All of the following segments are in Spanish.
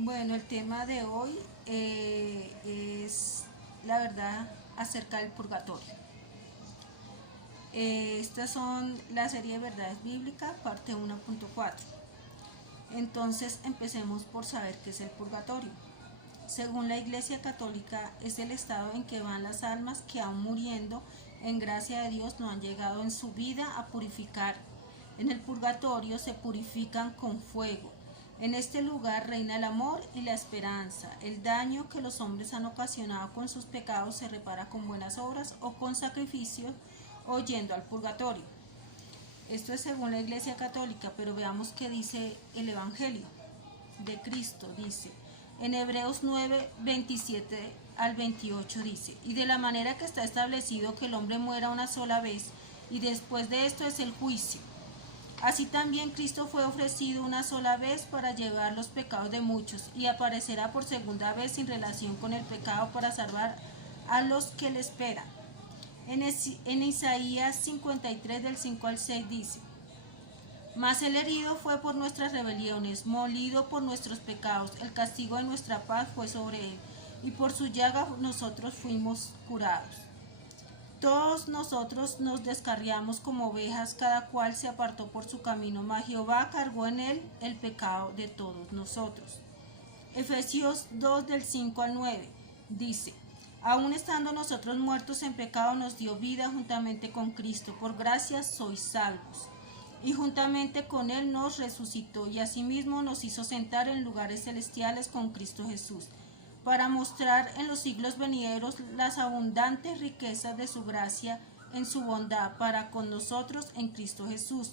Bueno, el tema de hoy es la verdad acerca del purgatorio. Estas son la serie de verdades bíblicas, parte 1.4. Entonces empecemos por saber qué es el purgatorio. Según la Iglesia Católica, es el estado en que van las almas que aún muriendo en gracia de Dios no han llegado en su vida a purificar. En el purgatorio se purifican con fuego. En este lugar reina el amor y la esperanza. El daño que los hombres han ocasionado con sus pecados se repara con buenas obras o con sacrificios o yendo al purgatorio. Esto es según la Iglesia Católica, pero veamos qué dice el Evangelio de Cristo. Dice en Hebreos 9, 27 al 28 dice: y de la manera que está establecido que el hombre muera una sola vez, y después de esto es el juicio. Así también Cristo fue ofrecido una sola vez para llevar los pecados de muchos, y aparecerá por segunda vez sin relación con el pecado para salvar a los que le esperan. En Isaías 53 del 5 al 6 dice: mas el herido fue por nuestras rebeliones, molido por nuestros pecados, el castigo de nuestra paz fue sobre él, y por su llaga nosotros fuimos curados. Todos nosotros nos descarriamos como ovejas, cada cual se apartó por su camino, mas Jehová cargó en él el pecado de todos nosotros. Efesios 2 del 5 al 9 dice: aun estando nosotros muertos en pecado, nos dio vida juntamente con Cristo, por gracia sois salvos. Y juntamente con él nos resucitó, y asimismo nos hizo sentar en lugares celestiales con Cristo Jesús, para mostrar en los siglos venideros las abundantes riquezas de su gracia en su bondad para con nosotros en Cristo Jesús.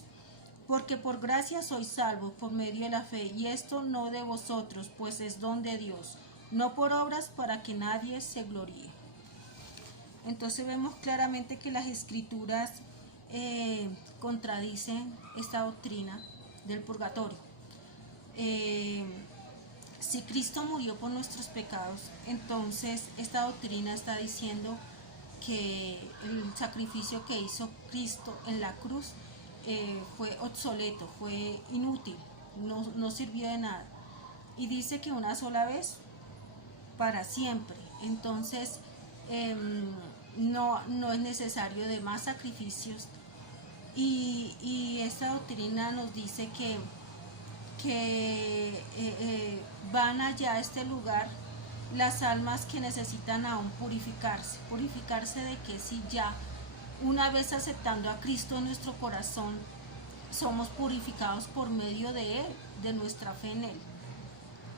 Porque por gracia sois salvos por medio de la fe, y esto no de vosotros, pues es don de Dios, no por obras para que nadie se gloríe. Entonces vemos claramente que las escrituras contradicen esta doctrina del purgatorio. Si Cristo murió por nuestros pecados, entonces esta doctrina está diciendo que el sacrificio que hizo Cristo en la cruz fue obsoleto, fue inútil, no sirvió de nada. Y dice que una sola vez, para siempre. Entonces no es necesario de más sacrificios. Y esta doctrina nos dice que van allá a este lugar las almas que necesitan aún purificarse. ¿Purificarse de que si ya una vez aceptando a Cristo en nuestro corazón, somos purificados por medio de Él, de nuestra fe en Él?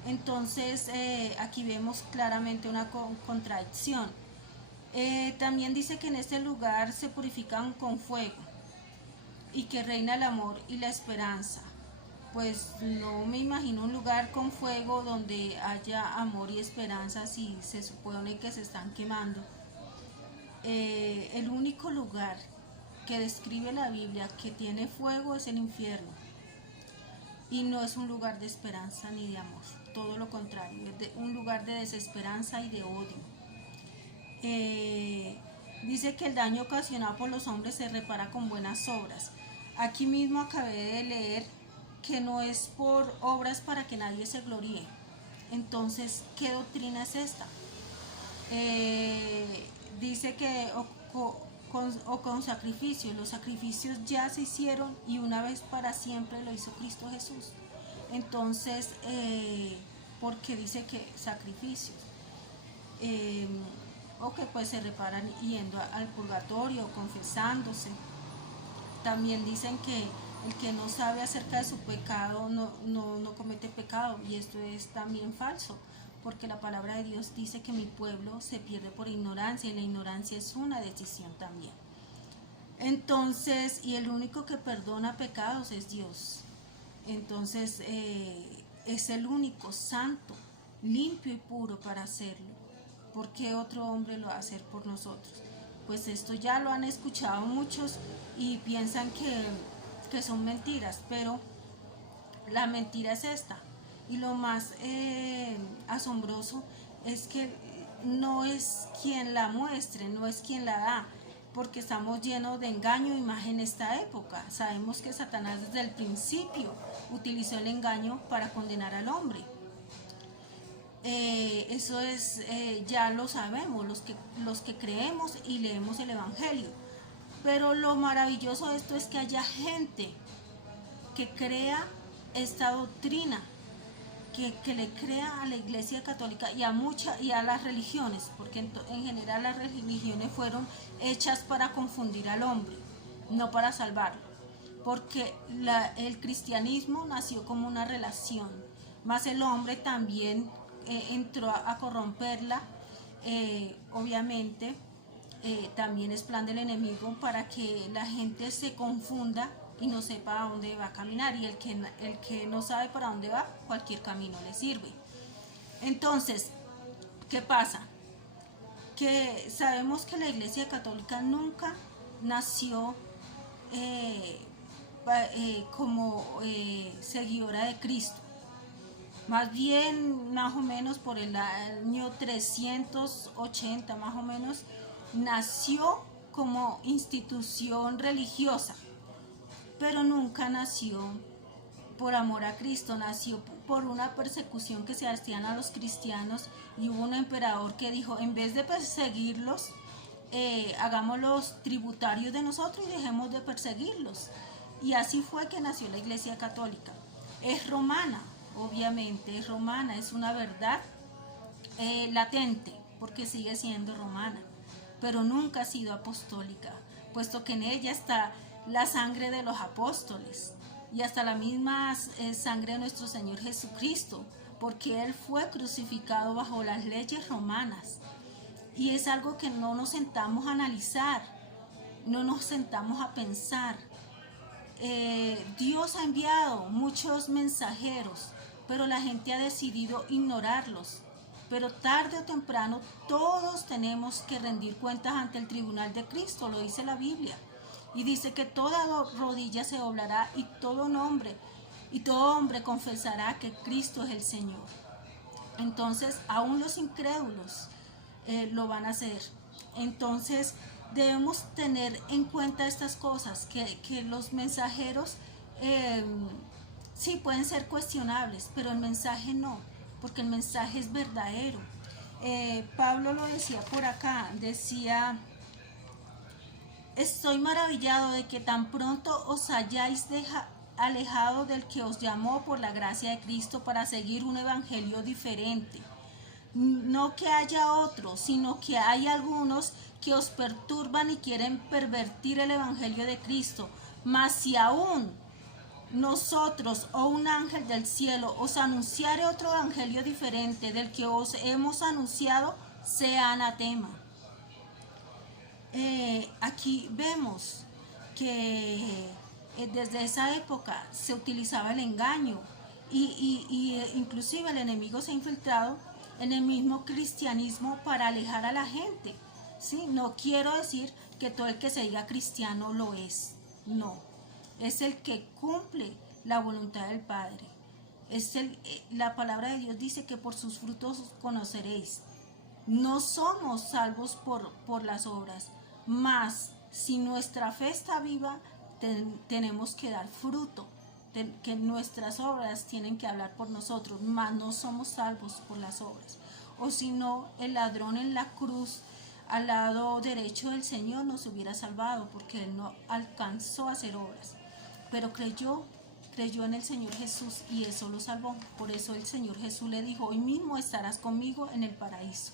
Entonces aquí vemos claramente una contradicción. También dice que en este lugar se purifican con fuego y que reina el amor y la esperanza. Pues no me imagino un lugar con fuego donde haya amor y esperanza si se supone que se están quemando. El único lugar que describe la Biblia que tiene fuego es el infierno, y no es un lugar de esperanza ni de amor, todo lo contrario, es un lugar de desesperanza y de odio. Dice que el daño ocasionado por los hombres se repara con buenas obras. Aquí mismo acabé de leer que no es por obras para que nadie se gloríe. Entonces, ¿qué doctrina es esta? Dice que con sacrificios, los sacrificios ya se hicieron y una vez para siempre lo hizo Cristo Jesús. Entonces, porque dice que sacrificios, o que pues se reparan yendo al purgatorio, confesándose. También dicen que el que no sabe acerca de su pecado no comete pecado, y esto es también falso, porque la palabra de Dios dice que mi pueblo se pierde por ignorancia, y la ignorancia es una decisión también. Entonces, y el único que perdona pecados es Dios. Entonces es el único santo, limpio y puro para hacerlo. ¿Por qué otro hombre lo va a hacer por nosotros? Pues esto ya lo han escuchado muchos y piensan que son mentiras, pero la mentira es esta. Y lo más asombroso es que no es quien la muestre, no es quien la da, porque estamos llenos de engaño y más en esta época. Sabemos que Satanás desde el principio utilizó el engaño para condenar al hombre. Eso es, ya lo sabemos, los que creemos y leemos el Evangelio. Pero lo maravilloso de esto es que haya gente que crea esta doctrina, que le crea a la Iglesia Católica y a las religiones, porque en general las religiones fueron hechas para confundir al hombre, no para salvarlo, porque el cristianismo nació como una relación, más el hombre también entró a corromperla, obviamente. También es plan del enemigo para que la gente se confunda y no sepa a dónde va a caminar, y el que no sabe para dónde va, cualquier camino le sirve. Entonces, ¿qué pasa? Que sabemos que la Iglesia Católica nunca nació como seguidora de Cristo. Más bien, más o menos por el año 380, más o menos, nació como institución religiosa, pero nunca nació por amor a Cristo, nació por una persecución que se hacían a los cristianos, y hubo un emperador que dijo, en vez de perseguirlos, hagámoslos tributarios de nosotros y dejemos de perseguirlos. Y así fue que nació la Iglesia Católica. Es romana, obviamente, es romana, es una verdad latente, porque sigue siendo romana, pero nunca ha sido apostólica, puesto que en ella está la sangre de los apóstoles y hasta la misma sangre de nuestro Señor Jesucristo, porque Él fue crucificado bajo las leyes romanas. Y es algo que no nos sentamos a analizar, no nos sentamos a pensar. Dios ha enviado muchos mensajeros, pero la gente ha decidido ignorarlos. Pero tarde o temprano todos tenemos que rendir cuentas ante el tribunal de Cristo, lo dice la Biblia. Y dice que toda rodilla se doblará y todo hombre confesará que Cristo es el Señor. Entonces, aún los incrédulos lo van a hacer. Entonces, debemos tener en cuenta estas cosas, que los mensajeros sí pueden ser cuestionables, pero el mensaje no, porque el mensaje es verdadero. Pablo lo decía por acá, decía: estoy maravillado de que tan pronto os hayáis alejado del que os llamó por la gracia de Cristo para seguir un evangelio diferente. No que haya otros, sino que hay algunos que os perturban y quieren pervertir el evangelio de Cristo. Mas si aún nosotros o un ángel del cielo os anunciare otro evangelio diferente del que os hemos anunciado, sea anatema. Aquí vemos que desde esa época se utilizaba el engaño y inclusive el enemigo se ha infiltrado en el mismo cristianismo para alejar a la gente, ¿sí? No quiero decir que todo el que se diga cristiano lo es, no, es el que cumple la voluntad del Padre. La palabra de Dios dice que por sus frutos os conoceréis. No somos salvos por las obras, mas si nuestra fe está viva, tenemos que dar fruto, que nuestras obras tienen que hablar por nosotros, mas no somos salvos por las obras. O si no, el ladrón en la cruz al lado derecho del Señor nos hubiera salvado, porque él no alcanzó a hacer obras, pero creyó en el Señor Jesús y eso lo salvó. Por eso el Señor Jesús le dijo: hoy mismo estarás conmigo en el paraíso.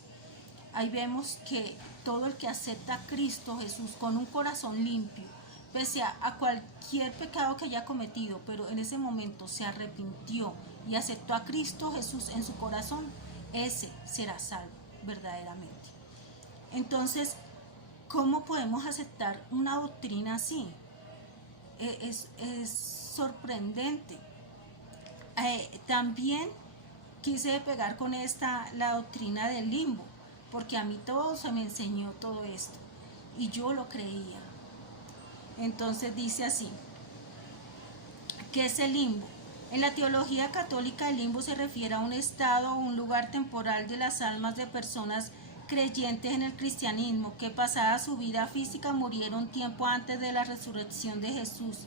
Ahí vemos que todo el que acepta a Cristo Jesús con un corazón limpio, pese a cualquier pecado que haya cometido, pero en ese momento se arrepintió y aceptó a Cristo Jesús en su corazón, ese será salvo verdaderamente. Entonces, ¿cómo podemos aceptar una doctrina así? Es sorprendente. También quise pegar con la doctrina del limbo, porque a mí todo se me enseñó todo esto y yo lo creía. Entonces dice así: ¿qué es el limbo? En la teología católica, el limbo se refiere a un estado o un lugar temporal de las almas de personas creyentes en el cristianismo que pasada su vida física murieron tiempo antes de la resurrección de Jesús.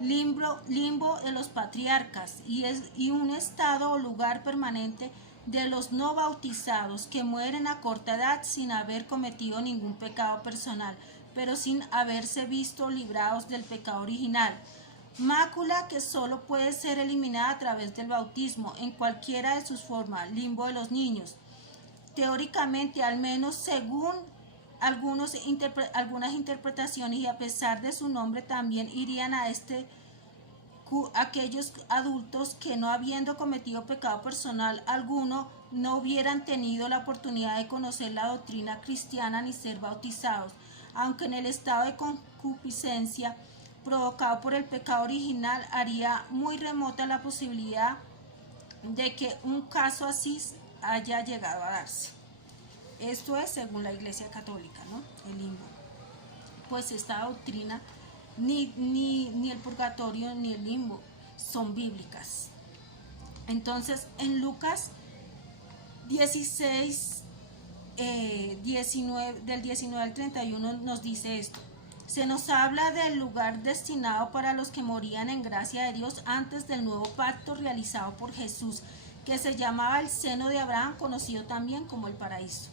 limbo de los patriarcas y un estado o lugar permanente de los no bautizados que mueren a corta edad sin haber cometido ningún pecado personal, pero sin haberse visto librados del pecado original. Mácula que solo puede ser eliminada a través del bautismo en cualquiera de sus formas, limbo de los niños. Teóricamente, al menos según algunas interpretaciones y a pesar de su nombre, también irían a aquellos adultos que no habiendo cometido pecado personal alguno no hubieran tenido la oportunidad de conocer la doctrina cristiana ni ser bautizados, aunque en el estado de concupiscencia provocado por el pecado original haría muy remota la posibilidad de que un caso así haya llegado a darse. Esto es según la Iglesia Católica, ¿no? El limbo. Pues esta doctrina, ni el purgatorio ni el limbo son bíblicas. Entonces, en Lucas 16, 19, del 19 al 31 nos dice esto. Se nos habla del lugar destinado para los que morían en gracia de Dios antes del nuevo pacto realizado por Jesús, que se llamaba el seno de Abraham, conocido también como el paraíso.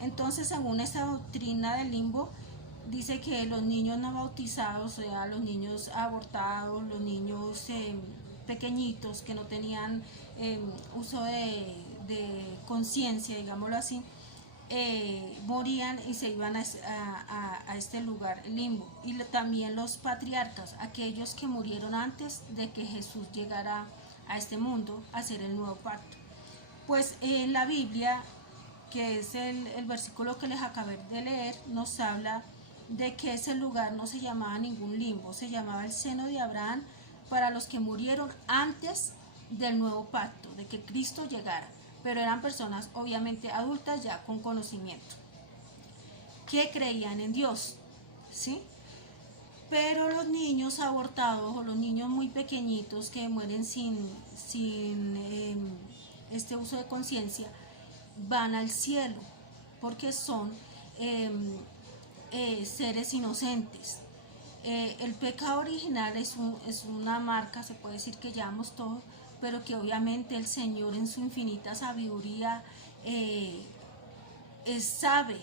Entonces, según esta doctrina del limbo, dice que los niños no bautizados, o sea, los niños abortados, los niños pequeñitos que no tenían uso de conciencia, digámoslo así, morían y se iban a este lugar, el limbo. Y también los patriarcas, aquellos que murieron antes de que Jesús llegara a este mundo a hacer el nuevo pacto. Pues en la Biblia, que es el versículo que les acabé de leer, nos habla de que ese lugar no se llamaba ningún limbo, se llamaba el seno de Abraham para los que murieron antes del nuevo pacto, de que Cristo llegara, pero eran personas obviamente adultas ya con conocimiento, que creían en Dios, ¿sí? Pero los niños abortados o los niños muy pequeñitos que mueren sin este uso de conciencia, van al cielo porque son seres inocentes. El pecado original es una marca, se puede decir que llevamos todos, pero que obviamente el Señor en su infinita sabiduría sabe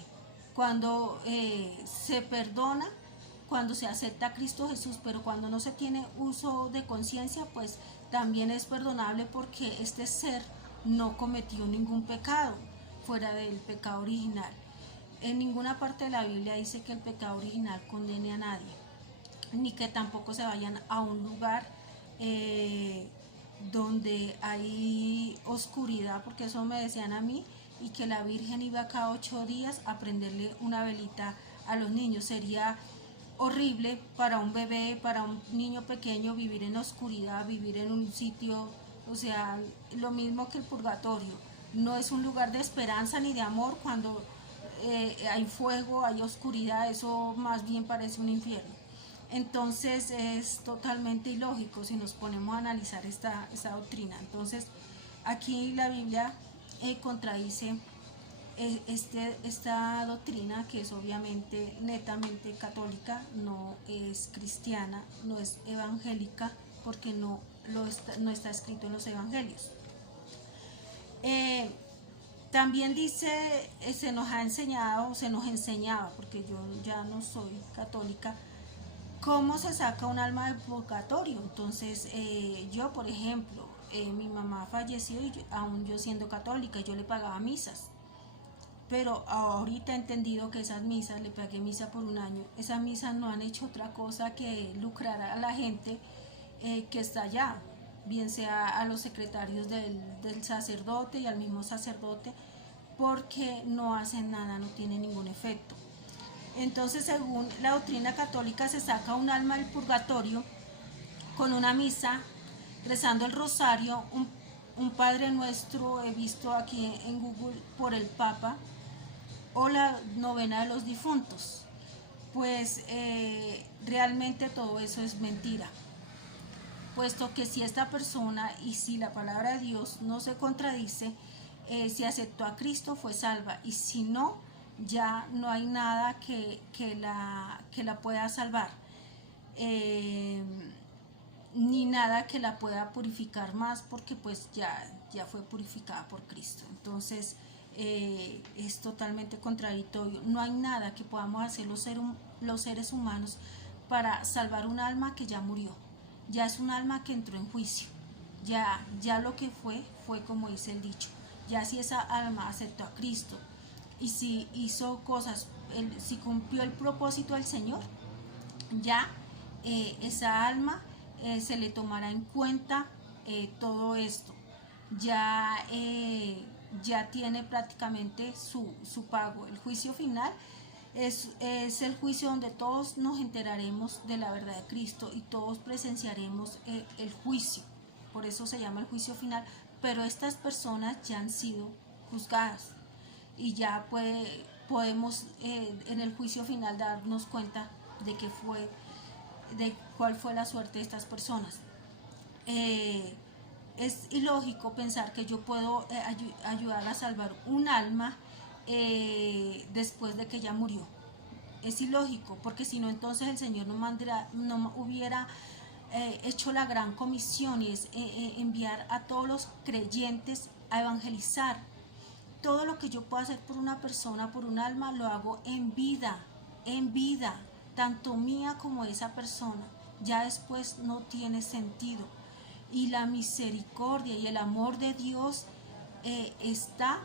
cuando se perdona, cuando se acepta a Cristo Jesús, pero cuando no se tiene uso de conciencia, pues también es perdonable porque este ser no cometió ningún pecado fuera del pecado original. En ninguna parte de la Biblia dice que el pecado original condene a nadie, ni que tampoco se vayan a un lugar donde hay oscuridad, porque eso me decían a mí, y que la Virgen iba cada 8 días a prenderle una velita a los niños. Sería horrible para un bebé, para un niño pequeño vivir en oscuridad, vivir en un sitio, o sea, lo mismo que el purgatorio. No es un lugar de esperanza ni de amor cuando hay fuego, hay oscuridad, eso más bien parece un infierno. Entonces es totalmente ilógico si nos ponemos a analizar esta doctrina. Entonces aquí la Biblia contradice esta doctrina, que es obviamente netamente católica, no es cristiana, no es evangélica, porque no está escrito en los evangelios. También dice, se nos enseñaba, porque yo ya no soy católica, cómo se saca un alma del purgatorio. Entonces yo, por ejemplo, mi mamá falleció y aún yo siendo católica, yo le pagaba misas. Pero ahorita he entendido que esas misas, le pagué misa por un año, esas misas no han hecho otra cosa que lucrar a la gente que está allá, bien sea a los secretarios del sacerdote y al mismo sacerdote, porque no hacen nada, no tienen ningún efecto. Entonces, según la doctrina católica, se saca un alma del purgatorio con una misa, rezando el rosario, un Padre Nuestro, he visto aquí en Google, por el Papa, o la novena de los difuntos. Pues realmente todo eso es mentira, puesto que si esta persona y si la palabra de Dios no se contradice, si aceptó a Cristo fue salva, y si no, ya no hay nada que la pueda salvar. ni nada que la pueda purificar más, porque pues ya fue purificada por Cristo. Entonces es totalmente contradictorio. No hay nada que podamos hacer los seres humanos para salvar un alma que ya murió. Ya es un alma que entró en juicio. Ya lo que fue como dice el dicho. Ya si esa alma aceptó a Cristo y si hizo cosas, si cumplió el propósito del Señor, ya esa alma se le tomará en cuenta todo esto. Ya tiene prácticamente su pago. El juicio final es el juicio donde todos nos enteraremos de la verdad de Cristo y todos presenciaremos el juicio. Por eso se llama el juicio final. Pero estas personas ya han sido juzgadas y ya podemos en el juicio final darnos cuenta de cuál fue la suerte de estas personas. Es ilógico pensar que yo puedo ayudar a salvar un alma después de que ya murió. Es ilógico, porque si no, entonces el Señor no hubiera hecho la gran comisión, y es enviar a todos los creyentes a evangelizar. Todo lo que yo pueda hacer por una persona, por un alma, lo hago en vida, tanto mía como de esa persona. Ya después no tiene sentido. Y la misericordia y el amor de Dios está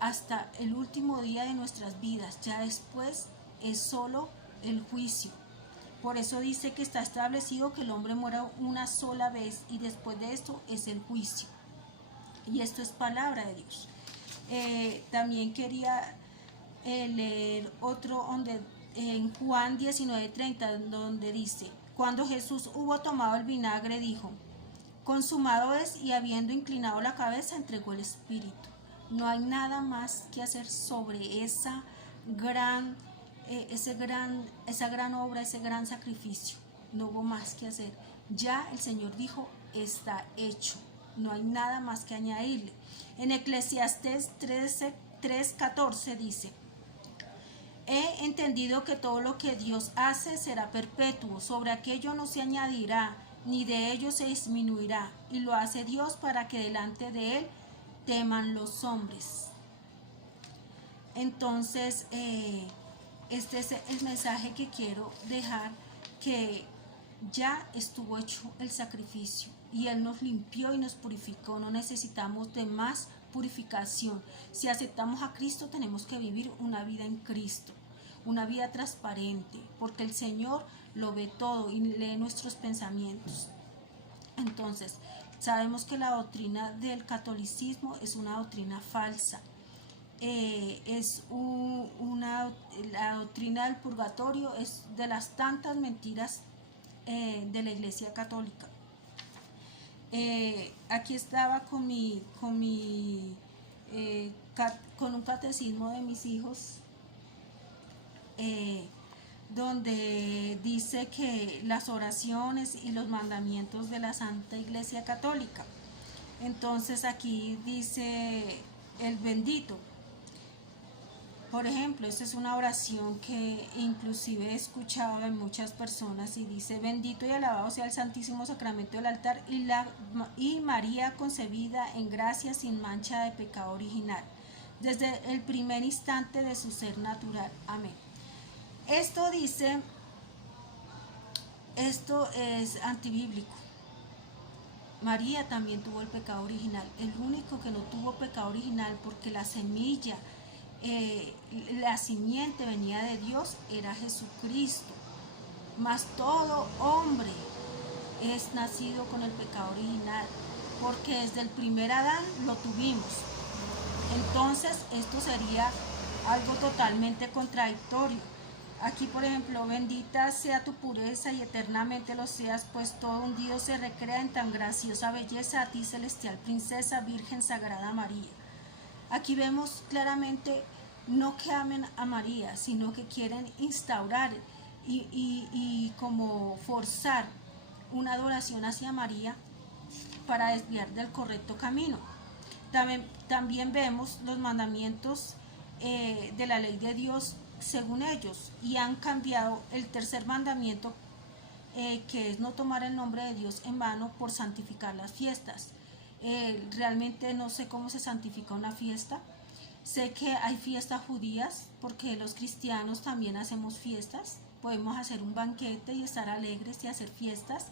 hasta el último día de nuestras vidas. Ya después es solo el juicio. Por eso dice que está establecido que el hombre muera una sola vez y después de esto es el juicio. Y esto es palabra de Dios. También quería leer otro donde, en Juan 19:30, donde dice: cuando Jesús hubo tomado el vinagre, dijo: consumado es, y habiendo inclinado la cabeza, entregó el espíritu. No hay nada más que hacer sobre esa gran obra, ese gran sacrificio. No hubo más que hacer. Ya el Señor dijo: está hecho. No hay nada más que añadirle. En Eclesiastés 3:14 dice: he entendido que todo lo que Dios hace será perpetuo, sobre aquello no se añadirá, ni de ello se disminuirá, y lo hace Dios para que delante de él teman los hombres. Entonces este es el mensaje que quiero dejar, que ya estuvo hecho el sacrificio y Él nos limpió y nos purificó. No necesitamos de más purificación. Si aceptamos a Cristo, tenemos que vivir una vida en Cristo, una vida transparente, porque el Señor lo ve todo y lee nuestros pensamientos. Entonces, sabemos que la doctrina del catolicismo es una doctrina falsa. La doctrina del purgatorio es de las tantas mentiras de la Iglesia Católica. Aquí estaba con un catecismo de mis hijos, donde dice que las oraciones y los mandamientos de la Santa Iglesia Católica. Entonces aquí dice el bendito. Por ejemplo, esta es una oración que inclusive he escuchado de muchas personas, y dice: bendito y alabado sea el Santísimo Sacramento del altar y María concebida en gracia, sin mancha de pecado original, desde el primer instante de su ser natural. Amén. Esto es antibíblico. María también tuvo el pecado original. El único que no tuvo pecado original, porque la semilla, la simiente venía de Dios, era Jesucristo. Mas todo hombre es nacido con el pecado original, porque desde el primer Adán lo tuvimos. Entonces esto sería algo totalmente contradictorio. Aquí, por ejemplo: bendita sea tu pureza y eternamente lo seas, pues todo un Dios se recrea en tan graciosa belleza, a ti celestial princesa, Virgen Sagrada María. Aquí vemos claramente no que amen a María, sino que quieren instaurar y como forzar una adoración hacia María para desviar del correcto camino. También vemos los mandamientos de la ley de Dios según ellos, y han cambiado el tercer mandamiento que es no tomar el nombre de Dios en vano por santificar las fiestas. Realmente no sé cómo se santifica una fiesta. Sé que hay fiestas judías porque los cristianos también hacemos fiestas. Podemos hacer un banquete y estar alegres y hacer fiestas,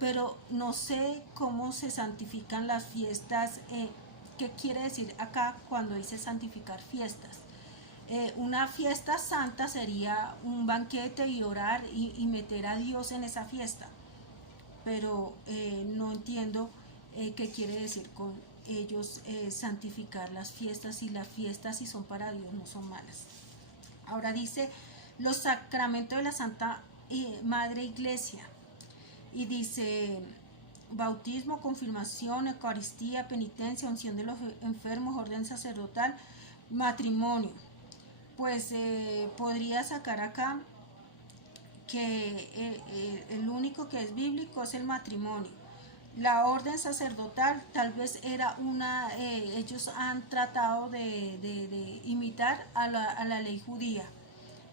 pero no sé cómo se santifican las fiestas. ¿Qué quiere decir acá cuando dice santificar fiestas? Una fiesta santa sería un banquete y orar y meter a Dios en esa fiesta, pero no entiendo qué quiere decir con ellos santificar las fiestas, y las fiestas si son para Dios no son malas. Ahora dice los sacramentos de la Santa Madre Iglesia, y dice bautismo, confirmación, Eucaristía, penitencia, unción de los enfermos, orden sacerdotal, matrimonio. Pues podría sacar acá que el único que es bíblico es el matrimonio. La orden sacerdotal tal vez era ellos han tratado de imitar a la ley judía.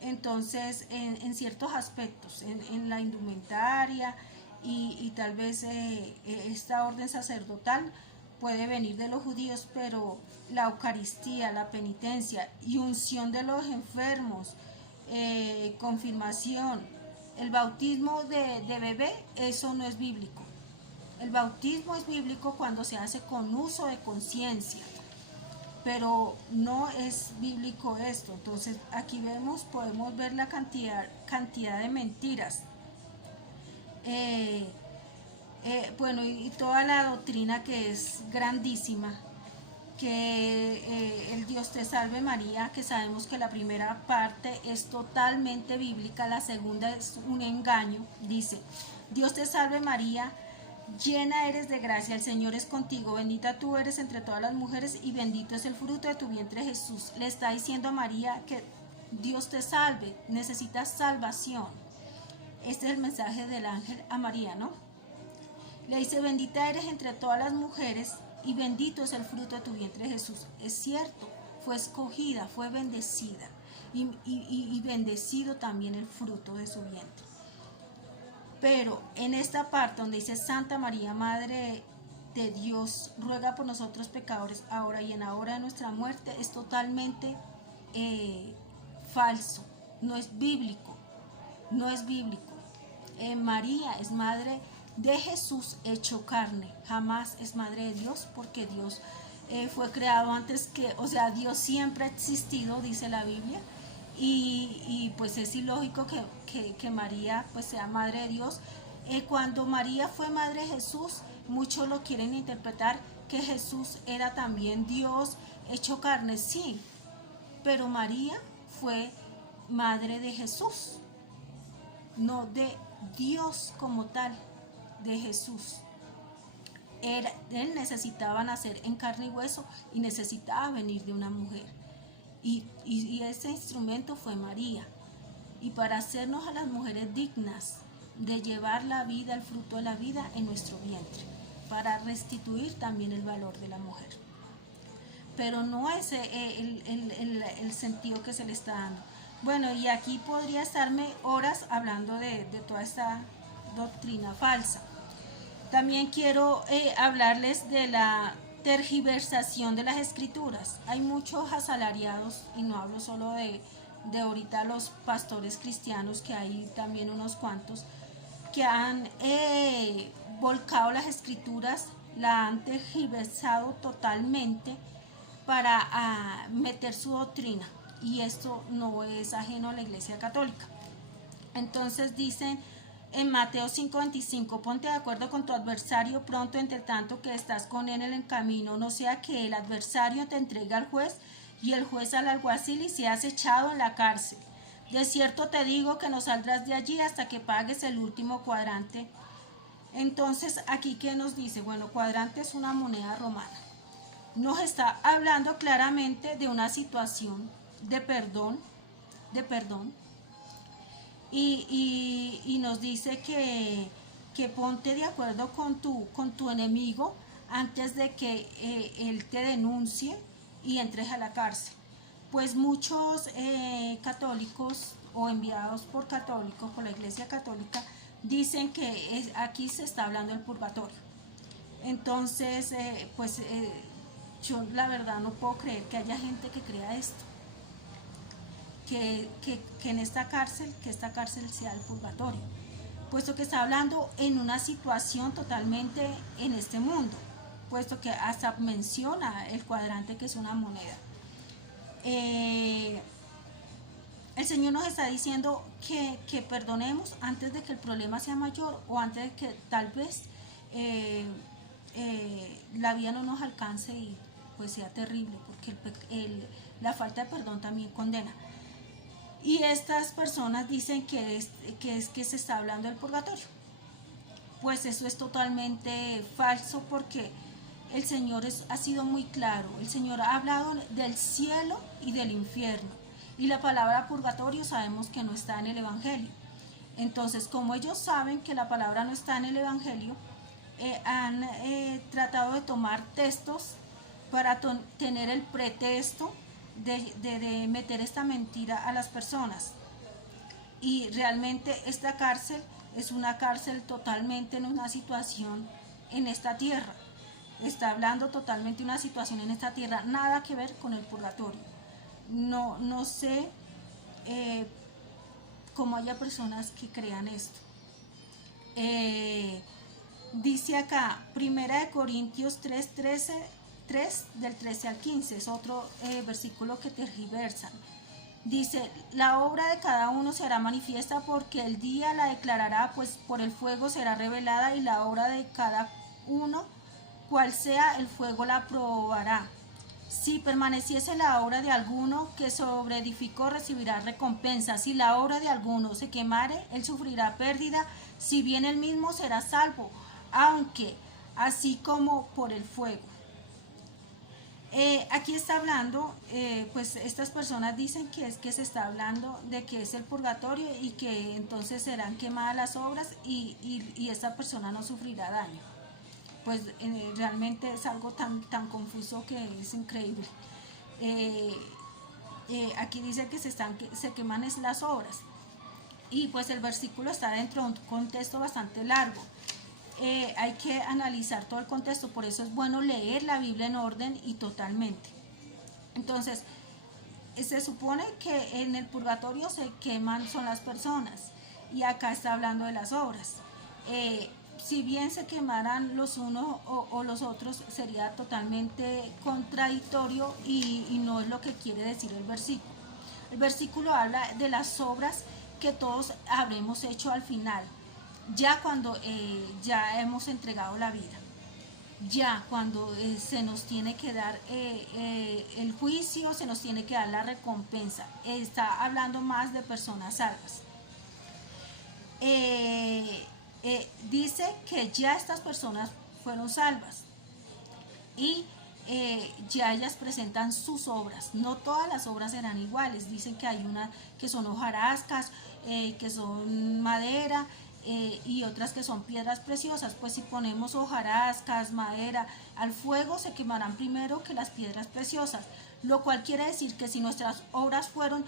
Entonces, en ciertos aspectos, en la indumentaria y tal vez esta orden sacerdotal puede venir de los judíos, pero la Eucaristía, la penitencia y unción de los enfermos, confirmación, el bautismo de bebé, eso no es bíblico. El bautismo es bíblico cuando se hace con uso de conciencia, pero no es bíblico esto. Entonces aquí podemos ver la cantidad de mentiras. Bueno, y toda la doctrina que es grandísima, que el Dios te salve María, que sabemos que la primera parte es totalmente bíblica, la segunda es un engaño. Dice, Dios te salve María, llena eres de gracia, el Señor es contigo, bendita tú eres entre todas las mujeres y bendito es el fruto de tu vientre Jesús. Le está diciendo a María que Dios te salve, necesitas salvación. Este es el mensaje del ángel a María, ¿no? Le dice, bendita eres entre todas las mujeres y bendito es el fruto de tu vientre Jesús. Es cierto, fue escogida, fue bendecida y bendecido también el fruto de su vientre. Pero en esta parte donde dice Santa María, Madre de Dios, ruega por nosotros pecadores, ahora y en la hora de nuestra muerte, es totalmente falso, no es bíblico, no es bíblico. María es madre de Jesús hecho carne, jamás es madre de Dios, porque Dios fue creado antes que, o sea, Dios siempre ha existido, dice la Biblia, y pues es ilógico que María pues sea madre de Dios. Cuando María fue madre de Jesús, muchos lo quieren interpretar que Jesús era también Dios hecho carne, sí, pero María fue madre de Jesús, no de Dios como tal, de Jesús. Él necesitaba nacer en carne y hueso y necesitaba venir de una mujer, y ese instrumento fue María, y para hacernos a las mujeres dignas de llevar la vida, el fruto de la vida en nuestro vientre, para restituir también el valor de la mujer. Pero no es el sentido que se le está dando. Bueno, y aquí podría estarme horas hablando de toda esta doctrina falsa. También quiero hablarles de la tergiversación de las escrituras. Hay muchos asalariados, y no hablo solo de ahorita los pastores cristianos, que hay también unos cuantos, que han volcado las escrituras, la han tergiversado totalmente para meter su doctrina, y esto no es ajeno a la Iglesia Católica. Entonces dicen en Mateo 5:25, ponte de acuerdo con tu adversario pronto, entre tanto que estás con él en el camino, no sea que el adversario te entregue al juez y el juez al alguacil y seas echado en la cárcel. De cierto te digo que no saldrás de allí hasta que pagues el último cuadrante. Entonces, aquí, ¿qué nos dice? Bueno, cuadrante es una moneda romana. Nos está hablando claramente de una situación de perdón, y nos dice que ponte de acuerdo con tu enemigo antes de que él te denuncie y entres a la cárcel. Pues muchos católicos o enviados por católicos, por la Iglesia Católica, dicen que aquí se está hablando del purgatorio. Entonces, yo la verdad no puedo creer que haya gente que crea esto, que en esta cárcel sea el purgatorio, puesto que está hablando en una situación totalmente en este mundo, puesto que hasta menciona el cuadrante, que es una moneda. El Señor nos está diciendo que perdonemos antes de que el problema sea mayor, o antes de que tal vez la vida no nos alcance y pues sea terrible, porque la falta de perdón también condena. Y estas personas dicen que se está hablando del purgatorio. Pues eso es totalmente falso, porque el Señor ha sido muy claro. El Señor ha hablado del cielo y del infierno. Y la palabra purgatorio sabemos que no está en el Evangelio. Entonces, como ellos saben que la palabra no está en el Evangelio, han tratado de tomar textos para tener el pretexto de meter esta mentira a las personas. Y realmente esta cárcel es una cárcel totalmente en una situación en esta tierra. Está hablando totalmente de una situación en esta tierra, nada que ver con el purgatorio. No sé cómo haya personas que crean esto. Dice acá, 1 Corintios 3, del 13 al 15, es otro versículo que tergiversan. Dice, la obra de cada uno se hará manifiesta, porque el día la declarará, pues por el fuego será revelada, y la obra de cada uno, cual sea el fuego, la probará. Si permaneciese la obra de alguno que sobreedificó, recibirá recompensa. Si la obra de alguno se quemare, él sufrirá pérdida, si bien él mismo será salvo, aunque así como por el fuego. Aquí está hablando, pues estas personas dicen que se está hablando de que es el purgatorio, y que entonces serán quemadas las obras, y esta persona no sufrirá daño. Pues realmente es algo tan confuso que es increíble. Aquí dice que se queman las obras, y pues el versículo está dentro de un contexto bastante largo. Hay que analizar todo el contexto, por eso es bueno leer la Biblia en orden y totalmente. Entonces, se supone que en el purgatorio se queman son las personas, y acá está hablando de las obras. Si bien se quemaran los unos o los otros, sería totalmente contradictorio, y no es lo que quiere decir el versículo. El versículo habla de las obras que todos habremos hecho al final, ya cuando ya hemos entregado la vida, ya cuando se nos tiene que dar el juicio, se nos tiene que dar la recompensa. Está hablando más de personas salvas. Dice que ya estas personas fueron salvas, y ya ellas presentan sus obras. No todas las obras serán iguales. Dicen que hay unas que son hojarascas, que son madera, y otras que son piedras preciosas. Pues si ponemos hojarascas, madera al fuego, se quemarán primero que las piedras preciosas, lo cual quiere decir que si nuestras obras fueron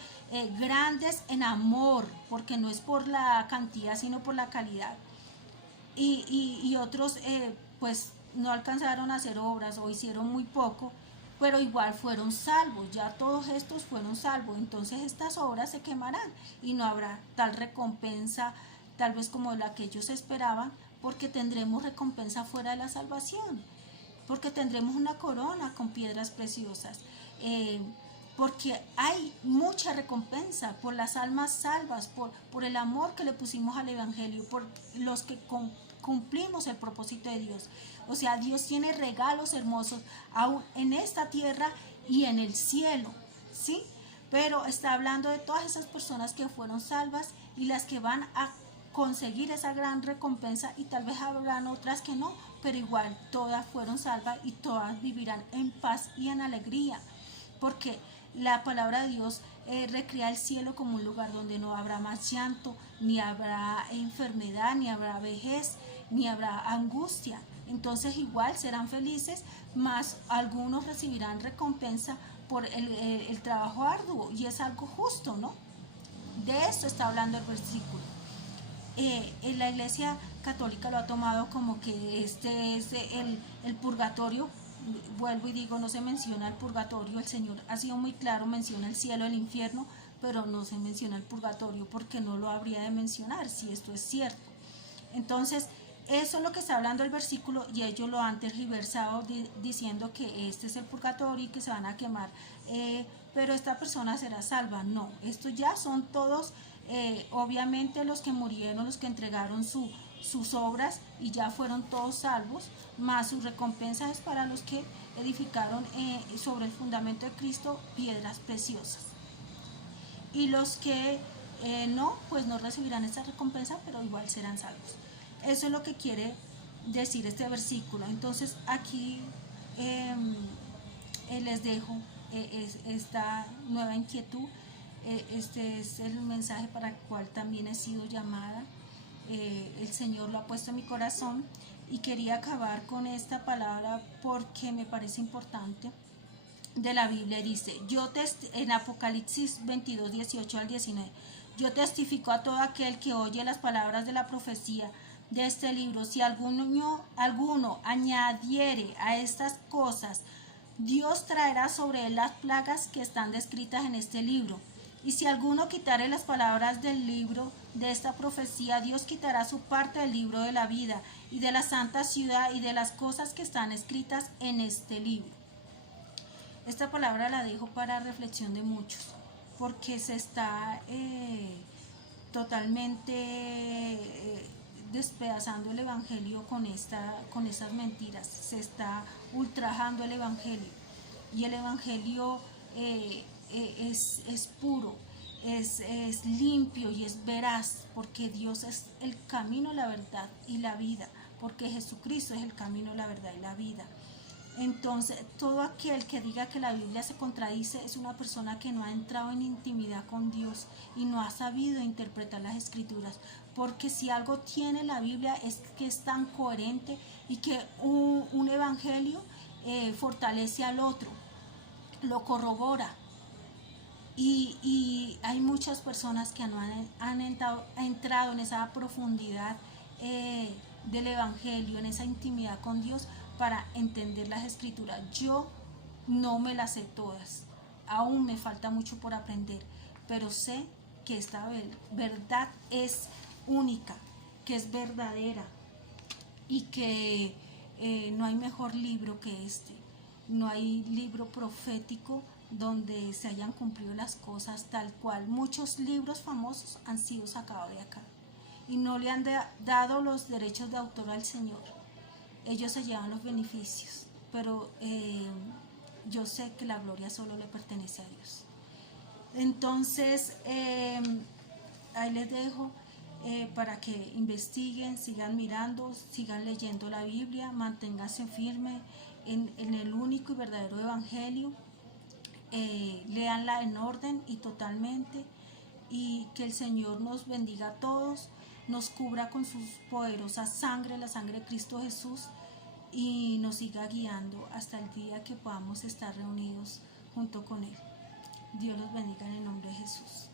grandes en amor, porque no es por la cantidad sino por la calidad, y otros pues no alcanzaron a hacer obras o hicieron muy poco, pero igual fueron salvos, ya todos estos fueron salvos, entonces estas obras se quemarán, y no habrá tal recompensa tal vez como la que ellos esperaban, porque tendremos recompensa fuera de la salvación, porque tendremos una corona con piedras preciosas, porque hay mucha recompensa por las almas salvas, por el amor que le pusimos al Evangelio, por los que cumplimos el propósito de Dios. O sea, Dios tiene regalos hermosos aún en esta tierra y en el cielo, ¿sí? Pero está hablando de todas esas personas que fueron salvas y las que van a conseguir esa gran recompensa, y tal vez habrán otras que no, pero igual todas fueron salvas y todas vivirán en paz y en alegría, porque la palabra de Dios recrea el cielo como un lugar donde no habrá más llanto, ni habrá enfermedad, ni habrá vejez, ni habrá angustia. Entonces igual serán felices, más algunos recibirán recompensa por el trabajo arduo, y es algo justo, ¿no? De esto está hablando el versículo. la Iglesia Católica lo ha tomado como que este es el purgatorio. Vuelvo y digo, no se menciona el purgatorio, el Señor ha sido muy claro, menciona el cielo, el infierno, pero no se menciona el purgatorio porque no lo habría de mencionar si esto es cierto. Entonces, eso es lo que está hablando el versículo y ellos lo han tergiversado diciendo que este es el purgatorio y que se van a quemar, pero esta persona será salva. No, esto ya son todos, obviamente los que murieron, los que entregaron sus obras y ya fueron todos salvos, más su recompensa es para los que edificaron sobre el fundamento de Cristo piedras preciosas. Y los que no, pues no recibirán esta recompensa, pero igual serán salvos. Eso es lo que quiere decir este versículo. Entonces aquí les dejo esta nueva inquietud. Este es el mensaje para el cual también he sido llamada. El Señor lo ha puesto en mi corazón y quería acabar con esta palabra porque me parece importante. De la Biblia dice, en Apocalipsis 22, 18 al 19, yo testifico a todo aquel que oye las palabras de la profecía de este libro, si alguno añadiere a estas cosas, Dios traerá sobre él las plagas que están descritas en este libro. Y si alguno quitare las palabras del libro de esta profecía, Dios quitará su parte del libro de la vida y de la santa ciudad y de las cosas que están escritas en este libro. Esta palabra la dejo para reflexión de muchos, porque se está totalmente despedazando el evangelio con estas mentiras. Se está ultrajando el evangelio y el evangelio es puro, es limpio y es veraz, porque Dios es el camino, la verdad y la vida, porque Jesucristo es el camino, la verdad y la vida. Entonces, todo aquel que diga que la Biblia se contradice es una persona que no ha entrado en intimidad con Dios y no ha sabido interpretar las escrituras, porque si algo tiene la Biblia es que es tan coherente y que un evangelio fortalece al otro, lo corrobora. Y hay muchas personas que no han entrado en esa profundidad del evangelio, en esa intimidad con Dios, para entender las escrituras. Yo no me las sé todas, aún me falta mucho por aprender, pero sé que esta verdad es única, que es verdadera y que no hay mejor libro que este. No hay libro profético donde se hayan cumplido las cosas tal cual. Muchos libros famosos han sido sacados de acá y no le han dado los derechos de autor al Señor. Ellos se llevan los beneficios, pero yo sé que la gloria solo le pertenece a Dios. Entonces, ahí les dejo para que investiguen, sigan mirando, sigan leyendo la Biblia, manténganse firme en el único y verdadero evangelio, léanla en orden y totalmente, y que el Señor nos bendiga a todos, nos cubra con su poderosa sangre, la sangre de Cristo Jesús, y nos siga guiando hasta el día que podamos estar reunidos junto con Él. Dios los bendiga en el nombre de Jesús.